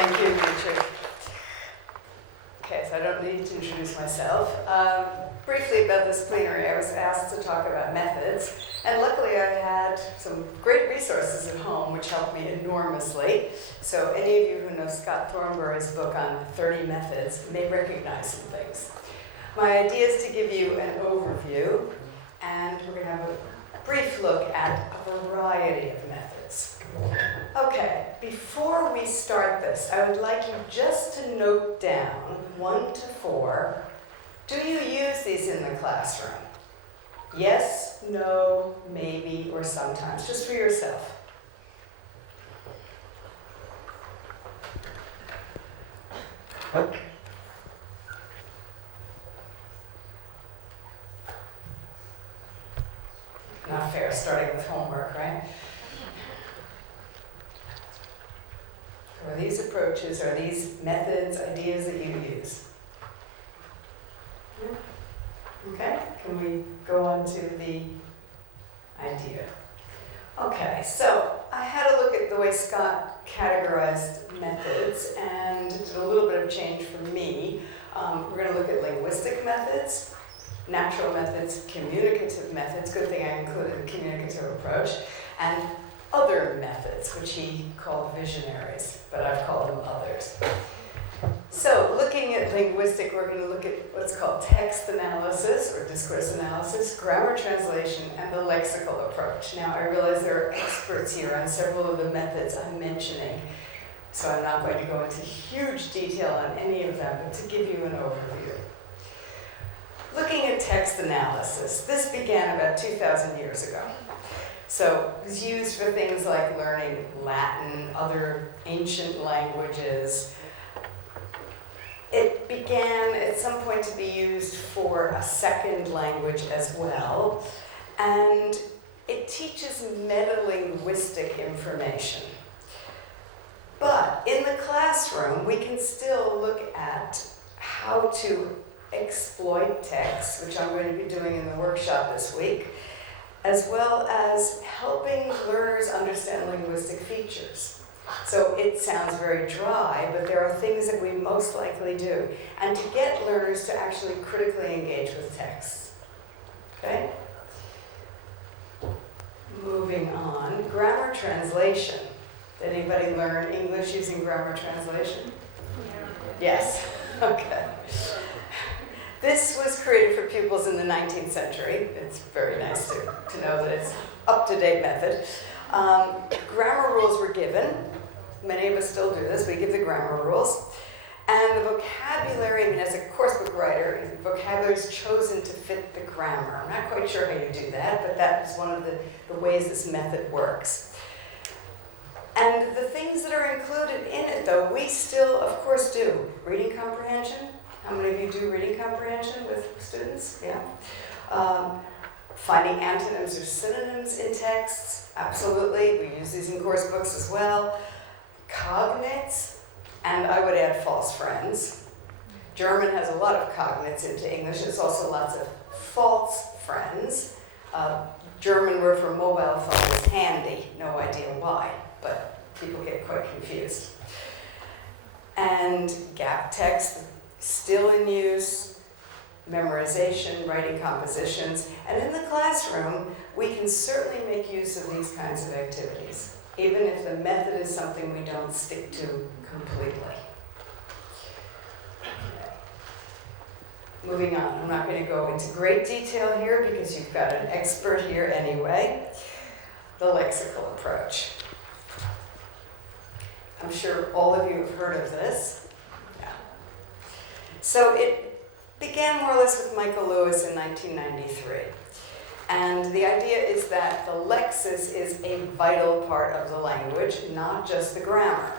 Thank you, Richard. Okay, so I don't need to introduce myself. Briefly about this plenary, I was asked to talk about methods, and luckily I had some great resources at home which helped me enormously. So any of you who know Scott Thornberry's book on 30 methods may recognize some things. My idea is to give you an overview, and we're going to have a brief look at a variety of methods. Okay, before we start this, I would like you just to note down 1 to 4. Do you use these in the classroom? Yes, no, maybe, or sometimes, just for yourself. Not fair, starting with homework, right? Are these approaches, are these methods, ideas that you use? Okay, can we go on to the idea? Okay, so I had a look at the way Scott categorized methods and did a little bit of change for me. We're going to look at linguistic methods, natural methods, communicative methods, good thing I included the communicative approach, and other methods, which he called visionaries, but I've called them others. So, looking at linguistic, we're going to look at what's called text analysis or discourse analysis, grammar translation, and the lexical approach. Now, I realize there are experts here on several of the methods I'm mentioning, so I'm not going to go into huge detail on any of them, but to give you an overview. Looking at text analysis, this began about 2,000 years ago. So it was used for things like learning Latin, other ancient languages. It began at some point to be used for a second language as well, and it teaches metalinguistic information. But in the classroom, we can still look at how to exploit text, which I'm going to be doing in the workshop this week, as well as helping learners understand linguistic features. So it sounds very dry, but there are things that we most likely do. And to get learners to actually critically engage with text. Okay? Moving on, grammar translation. Did anybody learn English using grammar translation? Yeah. Yes? Okay. This was created for pupils in the 19th century. It's very nice to know that it's up-to-date method. Grammar rules were given. Many of us still do this. We give the grammar rules. And the vocabulary, I mean, as a coursebook writer, the vocabulary is chosen to fit the grammar. I'm not quite sure how you do that, but that is one of the ways this method works. And the things that are included in it, though, we still, of course, do. Reading comprehension. How many of you do reading comprehension with students? Yeah. Finding antonyms or synonyms in texts. Absolutely. We use these in course books as well. Cognates. And I would add false friends. German has a lot of cognates into English. There's also lots of false friends. German word for mobile phone is handy. No idea why, but people get quite confused. And gap text, still in use, memorization, writing compositions. And in the classroom, we can certainly make use of these kinds of activities, even if the method is something we don't stick to completely. Okay. Moving on, I'm not going to go into great detail here because you've got an expert here anyway. The lexical approach. I'm sure all of you have heard of this. Yeah. So it began more or less with Michael Lewis in 1993. And the idea is that the lexis is a vital part of the language, not just the grammar.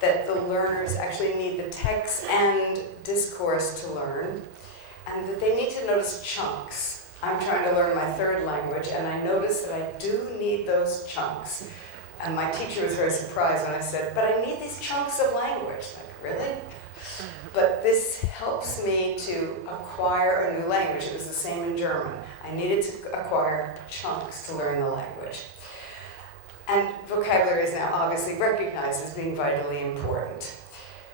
That the learners actually need the text and discourse to learn, and that they need to notice chunks. I'm trying to learn my third language, and I notice that I do need those chunks. And my teacher was very surprised when I said, but I need these chunks of language. Like, really? But this helps me to acquire a new language. It was the same in German. I needed to acquire chunks to learn the language. And vocabulary is now obviously recognized as being vitally important.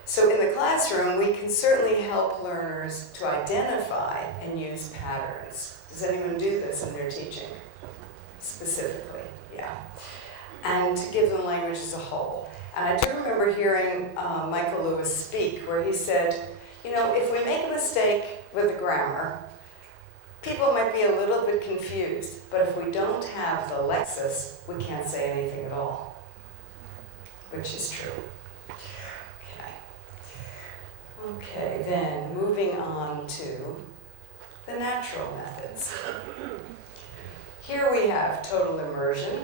So in the classroom, we can certainly help learners to identify and use patterns. Does anyone do this in their teaching? Specifically, yeah. And to give them language as a whole. And I do remember hearing Michael Lewis speak, where he said, you know, if we make a mistake with the grammar, people might be a little bit confused, but if we don't have the lexis, we can't say anything at all, which is true. Okay, then moving on to the natural methods. Here we have total immersion.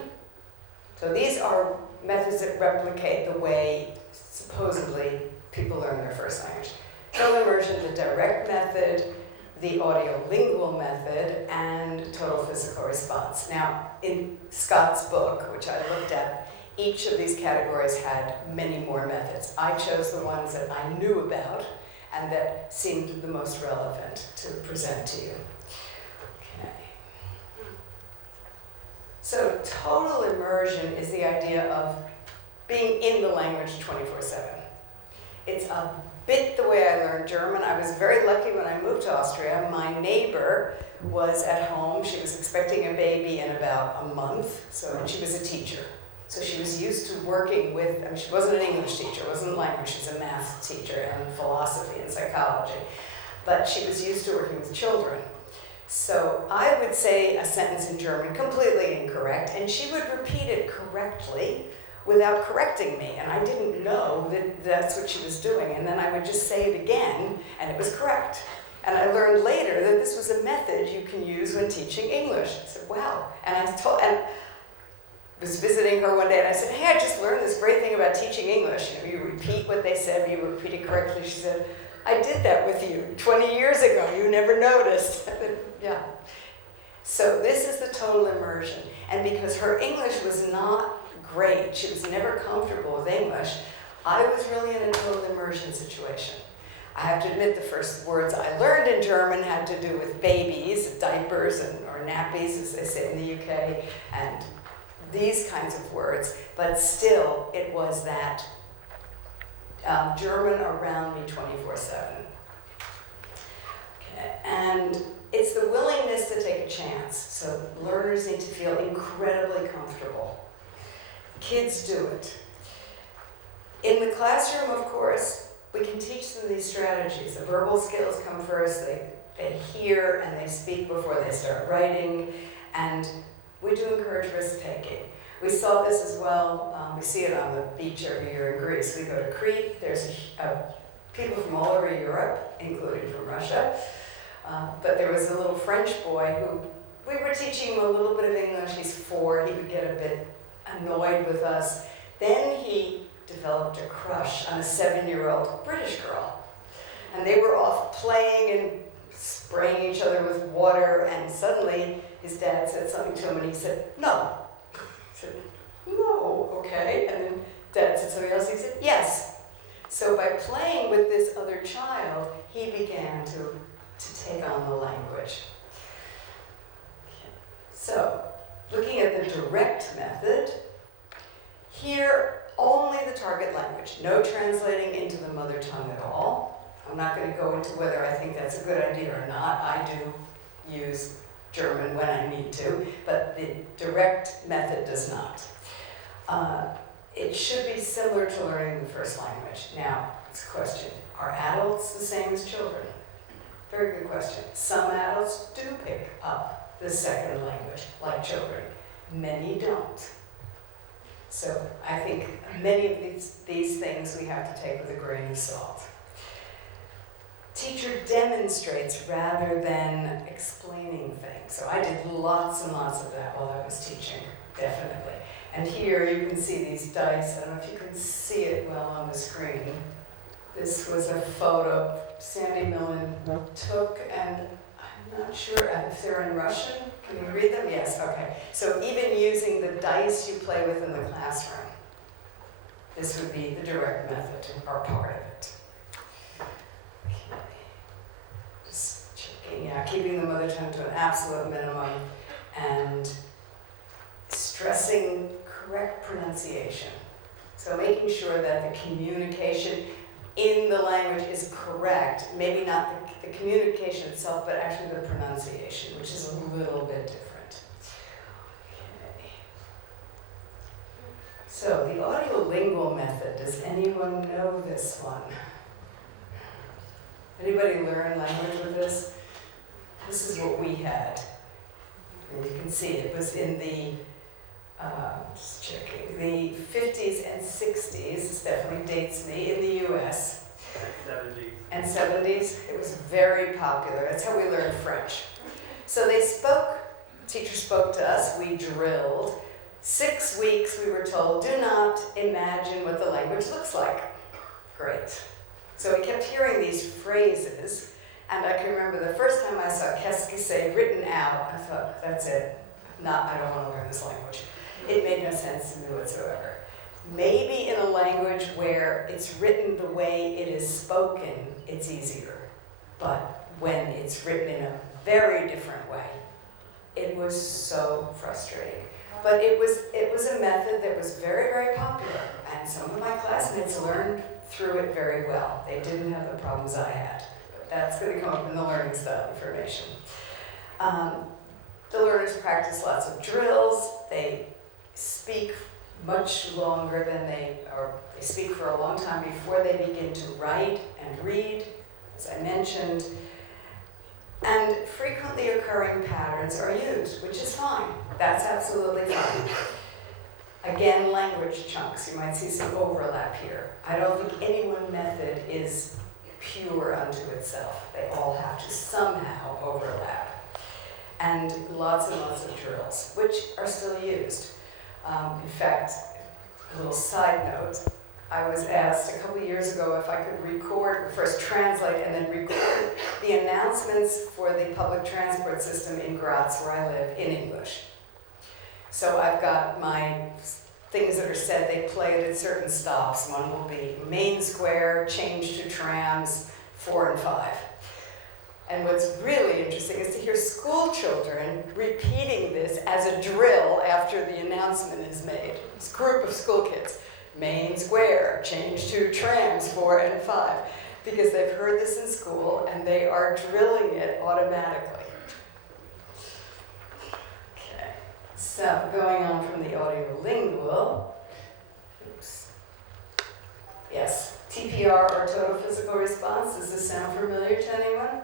So these are methods that replicate the way supposedly people learn their first language. Total immersion, the direct method, the audiolingual method, and total physical response. Now, in Scott's book, which I looked at, each of these categories had many more methods. I chose the ones that I knew about and that seemed the most relevant to present to you. Okay. So total immersion is the idea of being in the language 24/7. It's a bit the way I learned German. I was very lucky when I moved to Austria. My neighbor was at home. She was expecting a baby in about a month, and she was a teacher. So she was used to working with, I mean, she wasn't an English teacher, wasn't language, she was a math teacher and philosophy and psychology. But she was used to working with children. So I would say a sentence in German completely incorrect, and she would repeat it correctly without correcting me. And I didn't know that that's what she was doing. And then I would just say it again, and it was correct. And I learned later that this was a method you can use when teaching English. I said, wow. And I was visiting her one day, and I said, hey, I just learned this great thing about teaching English. You know, you repeat what they said, you repeat it correctly. She said, I did that with you 20 years ago. You never noticed. I said, yeah. So this is the total immersion. And because her English was not great, she was never comfortable with English, I was really in a total immersion situation. I have to admit the first words I learned in German had to do with babies, diapers, or nappies, as they say in the UK, and these kinds of words, but still it was that German around me 24/7. Okay. And it's the willingness to take a chance. So learners need to feel incredibly comfortable. Kids do it. In the classroom, of course, we can teach them these strategies. The verbal skills come first. They hear and they speak before they start writing. And we do encourage risk-taking. We saw this as well. We see it on the beach every year in Greece. We go to Crete. There's people from all over Europe, including from Russia. But there was a little French boy who we were teaching him a little bit of English. He's 4. He would get a bit annoyed with us. Then he developed a crush on a 7-year-old British girl. And they were off playing and spraying each other with water, and suddenly his dad said something to him, and he said, no. He said, no, okay. And then Dad said something else, he said, yes. So by playing with this other child, he began to take on the language. So, looking at the direct method, here only the target language, no translating into the mother tongue at all. I'm not going to go into whether I think that's a good idea or not. I do use German when I need to, but the direct method does not. It should be similar to learning the first language. Now, it's a question. Are adults the same as children? Very good question. Some adults do pick up the second language, like children. Many don't. So I think many of these things we have to take with a grain of salt. Teacher demonstrates rather than explaining things. So I did lots and lots of that while I was teaching, definitely. And here you can see these dice. I don't know if you can see it well on the screen. This was a photo Sandy Millen took, and I'm not sure if they're in Russian. Can you read them? Yes, okay. So even using the dice you play with in the classroom, this would be the direct method or part of it. Okay. Just checking, yeah, keeping the mother tongue to an absolute minimum and stressing correct pronunciation. So making sure that the communication in the language is correct, maybe not the communication itself, but actually the pronunciation, which is a little bit different. Okay. So the audiolingual method, does anyone know this one? Anybody learn language with this? This is what we had. And you can see it was in the just checking, the 50s and 60s, this definitely dates me, in the US. And 70s. It was very popular. That's how we learned French. So they spoke, teacher spoke to us, we drilled. 6 weeks we were told, do not imagine what the language looks like. Great. So we kept hearing these phrases, and I can remember the first time I saw qu'est-ce que c'est written out, I thought, that's it. I don't want to learn this language. It made no sense to me whatsoever. Maybe in a language where it's written the way it is spoken, it's easier. But when it's written in a very different way, it was so frustrating. But it was a method that was very, very popular, and some of my classmates learned through it very well. They didn't have the problems I had. But that's going to come up in the learning style information. The learners practice lots of drills. They speak much longer than they speak for a long time before they begin to write and read, as I mentioned. And frequently occurring patterns are used, which is fine. That's absolutely fine. Again, language chunks. You might see some overlap here. I don't think any one method is pure unto itself. They all have to somehow overlap. And lots of drills, which are still used. In fact, a little side note, I was asked a couple of years ago if I could first translate and then record the announcements for the public transport system in Graz, where I live, in English. So I've got my things that are said, they play it at certain stops. One will be Main Square, change to trams, 4 and 5. And what's really interesting is to hear school children repeating this as a drill after the announcement is made. This group of school kids, Main Square, change to trams, 4 and 5, because they've heard this in school and they are drilling it automatically. Okay, so going on from the audiolingual, yes, TPR or total physical response, does this sound familiar to anyone?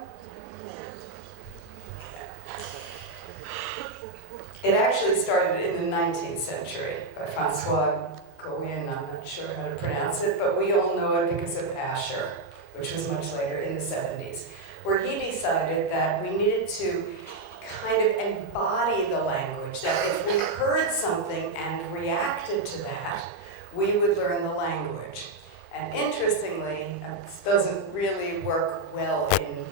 It actually started in the 19th century by Francois Goyen, I'm not sure how to pronounce it, but we all know it because of Asher, which was much later in the 70s, where he decided that we needed to kind of embody the language, that if we heard something and reacted to that, we would learn the language. And interestingly, this doesn't really work well in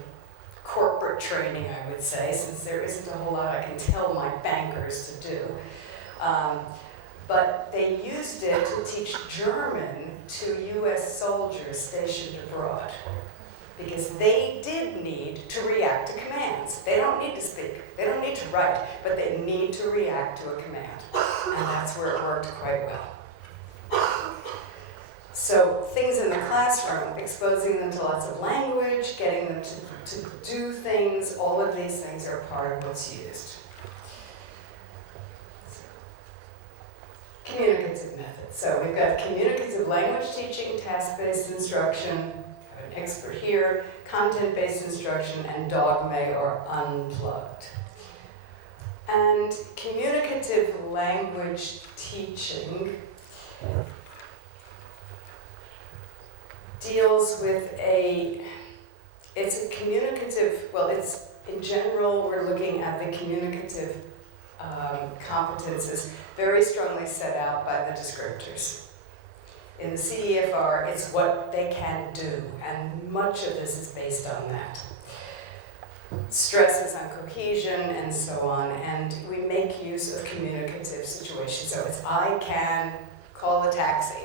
corporate training, I would say, since there isn't a whole lot I can tell my bankers to do. But they used it to teach German to US soldiers stationed abroad, because they did need to react to commands. They don't need to speak, they don't need to write, but they need to react to a command. And that's where it worked quite well. So things in the classroom, exposing them to lots of language, getting them to do things, all of these things are part of what's used. Communicative methods. So we've got communicative language teaching, task-based instruction, I have an expert here, content-based instruction, and dogme or unplugged. And communicative language teaching deals with it's a communicative, well, it's in general, we're looking at the communicative competences very strongly set out by the descriptors. In the CEFR, it's what they can do, and much of this is based on that. Stresses on cohesion and so on, and we make use of communicative situations. So it's I can call a taxi,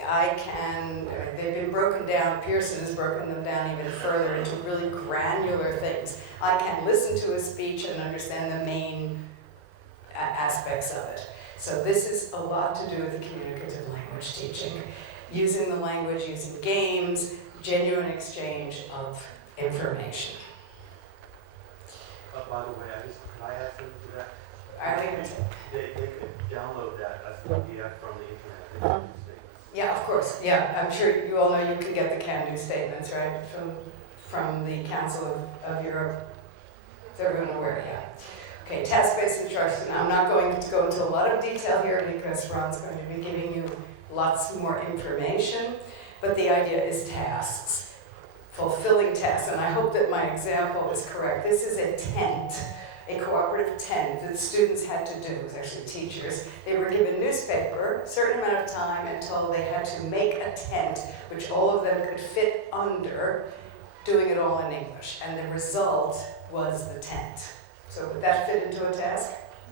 they've been broken down, Pearson has broken them down even further into really granular things. I can listen to a speech and understand the main aspects of it. So this is a lot to do with the communicative language teaching, using the language, using games, genuine exchange of information. By the way, can I add something to that? They could download that as a PDF from the internet. Yeah, of course. Yeah, I'm sure you all know you can get the can-do statements, right, from the Council of Europe. Is everyone aware? Yeah. Okay, task-based instruction. I'm not going to go into a lot of detail here because Ron's going to be giving you lots more information, but the idea is tasks, fulfilling tasks, and I hope that my example is correct. This is a tent, a cooperative tent that the students had to do. It was actually teachers. They were given newspaper, a certain amount of time, until they had to make a tent which all of them could fit under, doing it all in English, and the result was the tent. So would that fit into a task?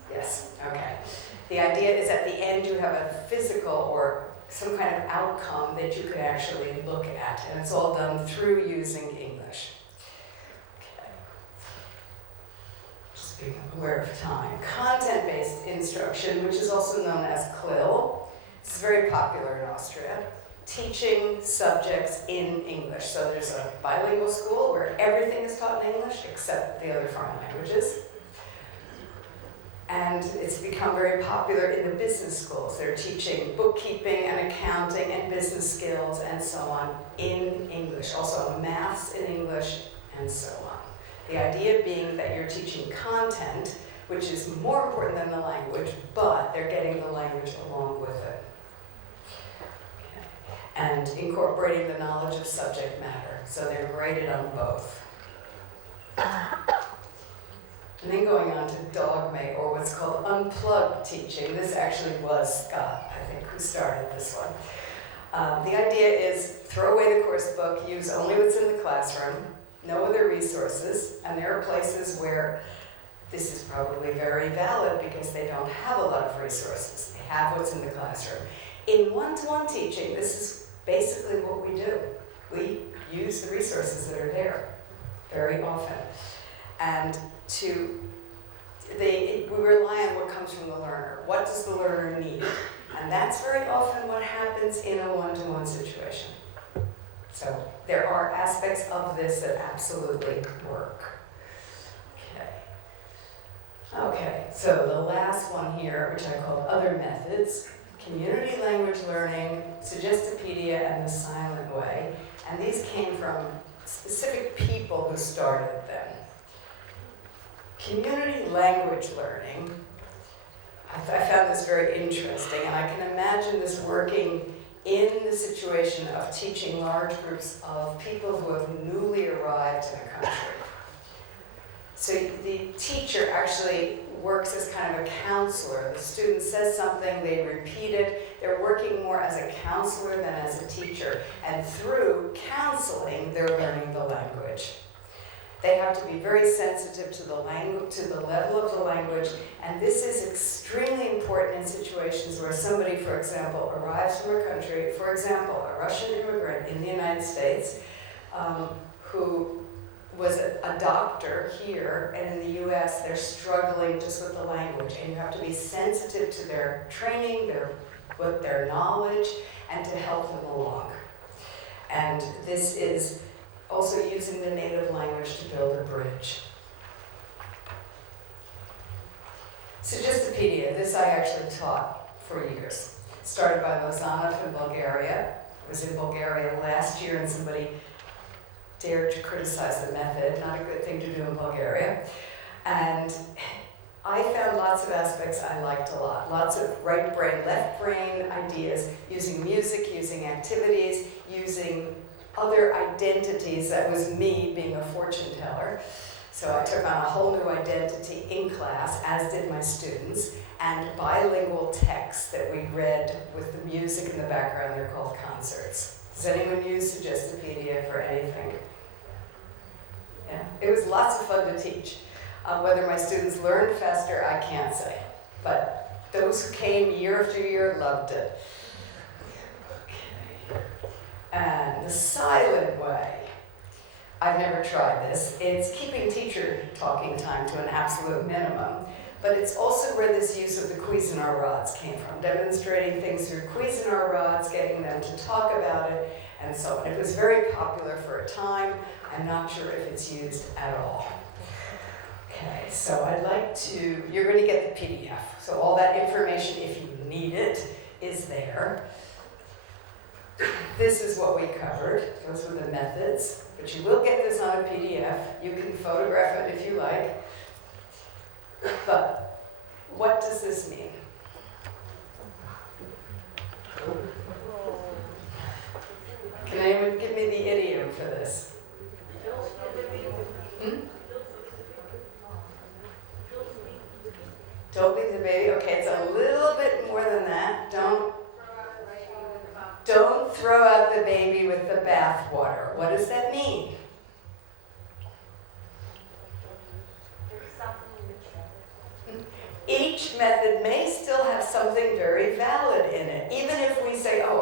Yes, okay. The idea is at the end you have a physical or some kind of outcome that you could actually look at, and it's all done through using English. Okay. Just being aware of time. Content-based instruction, which is also known as CLIL. It's very popular in Austria. Teaching subjects in English. So there's a bilingual school where everything is taught in English except the other foreign languages. And it's become very popular in the business schools. They're teaching bookkeeping and accounting and business skills and so on in English. Also maths in English and so on. The idea being that you're teaching content, which is more important than the language, but they're getting the language along with it. And incorporating the knowledge of subject matter. So they're graded on both. And then going on to dogma, or what's called unplugged teaching. This actually was Scott, I think, who started this one. The idea is throw away the course book, use only what's in the classroom, no other resources, and there are places where this is probably very valid because they don't have a lot of resources. They have what's in the classroom. In one-to-one teaching, this is basically what we do. We use the resources that are there very often. And we rely on what comes from the learner. What does the learner need? And that's very often what happens in a one-to-one situation. So there are aspects of this that absolutely work. Okay, so the last one here, which I call other methods, community language learning, Suggestopedia, and the silent way. And these came from specific people who started them. Community language learning, I found this very interesting, and I can imagine this working in the situation of teaching large groups of people who have newly arrived in a country. So the teacher actually works as kind of a counselor. The student says something, they repeat it. They're working more as a counselor than as a teacher. And through counseling, they're learning the language. They have to be very sensitive to the language, to the level of the language, and this is extremely important in situations where somebody, for example, arrives from a country, for example, a Russian immigrant in the United States, who was a doctor here, and in the US, they're struggling just with the language, and you have to be sensitive to their training, their knowledge, and to help them along. And this is also using the native language to build a bridge. Suggestopedia, this I actually taught for years. Started by Lozanov in Bulgaria. I was in Bulgaria last year and somebody dared to criticize the method, not a good thing to do in Bulgaria. And I found lots of aspects I liked a lot. Lots of right brain, left brain ideas, using music, using activities, using other identities. That was me being a fortune teller. So I took on a whole new identity in class, as did my students, and bilingual texts that we read with the music in the background. They're called concerts. Does anyone use Suggestopedia for anything? Yeah, it was lots of fun to teach. Whether my students learned faster, I can't say. But those who came year after year loved it. Okay. And the silent way. I've never tried this. It's keeping teacher talking time to an absolute minimum. but it's also where this use of the Cuisinart rods came from, demonstrating things through Cuisinart rods, getting them to talk about it, and so on. It was very popular for a time. I'm not sure if it's used at all. Okay, so I'd like to, you're going to get the PDF. So all that information, if you need it, is there. This is what we covered. Those were the methods. But you will get this on a PDF. You can photograph it if you like. But what does this mean? Can anyone give me the idiom for this? Don't leave the baby. Okay, it's a little bit more than that. Don't throw out the baby with the bathwater. What does that mean? Each method may still have something very valid in it. Even if we say, oh,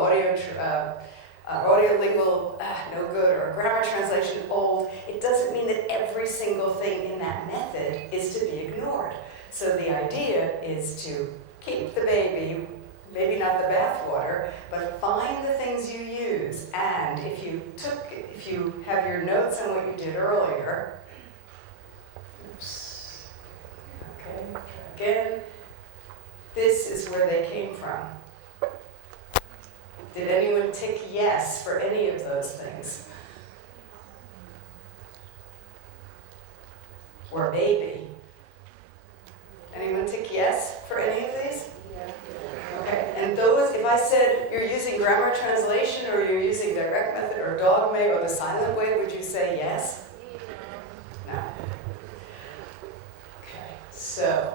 audiolingual, no good, or grammar translation, old, it doesn't mean that every single thing in that method is to be ignored. So the idea is to keep the baby, maybe not the bathwater, but find the things you use. And if you have your notes on what you did earlier, oops, okay, again, this is where they came from. Did anyone tick yes for any of those things? Or baby? Anyone tick yes for any of these? Yeah. Okay, and those, if I said you're using grammar translation or you're using direct method or dogme or the silent way, would you say yes? No. Okay, so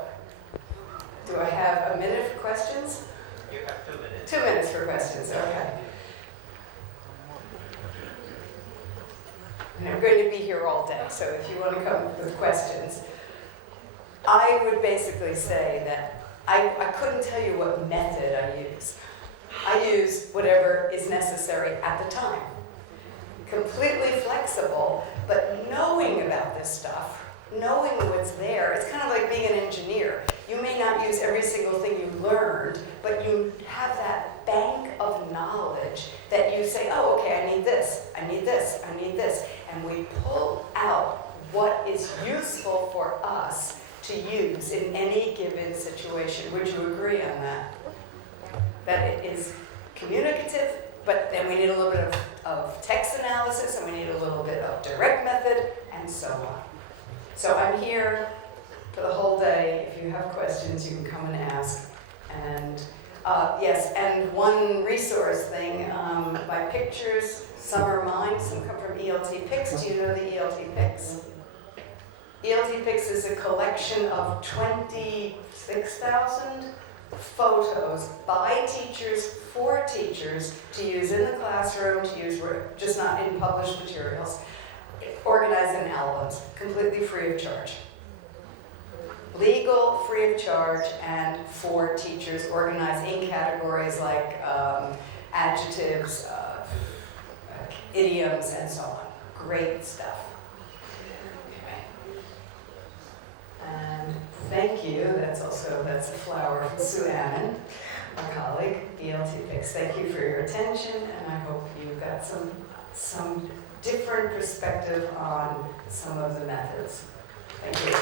do I have a minute for questions? You have 2 minutes. 2 minutes for questions, okay. And I'm going to be here all day, so if you want to come with questions. I would basically say that I couldn't tell you what method I use. I use whatever is necessary at the time. Completely flexible, but knowing about this stuff, knowing what's there, it's kind of like being an engineer. You may not use every single thing you learned, but you have that bank of knowledge that you say, oh, okay, I need this, I need this, I need this. And we pull out what is useful for us to use in any given situation. Would you agree on that? That it is communicative, but then we need a little bit of text analysis, and we need a little bit of direct method, and so on. So I'm here for the whole day. If you have questions, you can come and ask. And yes, and one resource thing, my pictures, some are mine, some come from ELT Picks. Do you know the ELT Picks? ELT Picks is a collection of 26,000 photos by teachers, for teachers, to use in the classroom, to use just not in published materials, organized in albums, completely free of charge. Legal, free of charge, and for teachers, organized in categories like adjectives, idioms, and so on. Great stuff. And thank you. That's a flower from Sue Ammon, my colleague, ELT Picks. Thank you for your attention, and I hope you got some different perspective on some of the methods. Thank you.